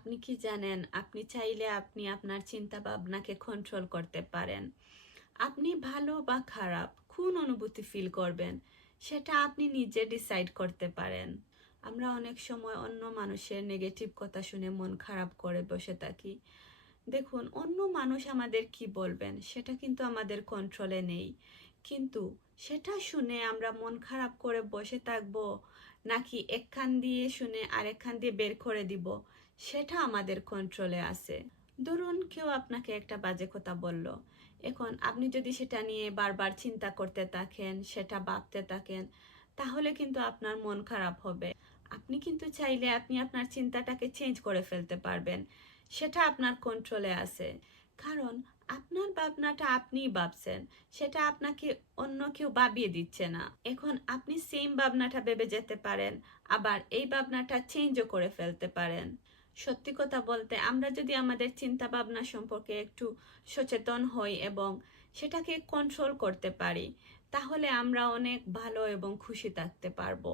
আপনি কি জানেন আপনি চাইলে আপনি আপনার চিন্তা ভাবনাকে কন্ট্রোল করতে পারেন। আপনি ভালো বা খারাপ কোন অনুভূতি ফিল করবেন সেটা আপনি নিজে ডিসাইড করতে পারেন। আমরা অনেক সময় অন্য মানুষের নেগেটিভ কথা শুনে মন খারাপ করে বসে থাকি। দেখুন, অন্য মানুষ আমাদের কি বলবেন সেটা কিন্তু আমাদের কন্ট্রোলে নেই। কিন্তু সেটা শুনে আমরা মন খারাপ করে বসে থাকবো, নাকি এক কান দিয়ে শুনে আরেক কান দিয়ে বের করে দিব, সেটা আমাদের কন্ট্রোলে আছে। ধরুন কেউ আপনাকে একটা বাজে কথা বলল, এখন আপনি যদি সেটা নিয়ে বারবার চিন্তা করতে থাকেন, সেটা ভাবতে থাকেন, তাহলে কিন্তু আপনার মন খারাপ হবে। আপনি কিন্তু চাইলে আপনি আপনার চিন্তাটাকে চেঞ্জ করে ফেলতে পারবেন, সেটা আপনার কন্ট্রোলে আছে। কারণ আপনার ভাবনাটা আপনিই ভাবছেন, সেটা আপনাকে অন্য কেউ ভাবিয়ে দিচ্ছে না। এখন আপনি সেম ভাবনাটা ভেবে যেতে পারেন, আবার এই ভাবনাটা চেঞ্জও করে ফেলতে পারেন। সত্যি কথা বলতে, আমরা যদি আমাদের চিন্তা ভাবনা সম্পর্কে একটু সচেতন হই এবং সেটাকে কন্ট্রোল করতে পারি, তাহলে আমরা অনেক ভালো এবং খুশি থাকতে পারবো।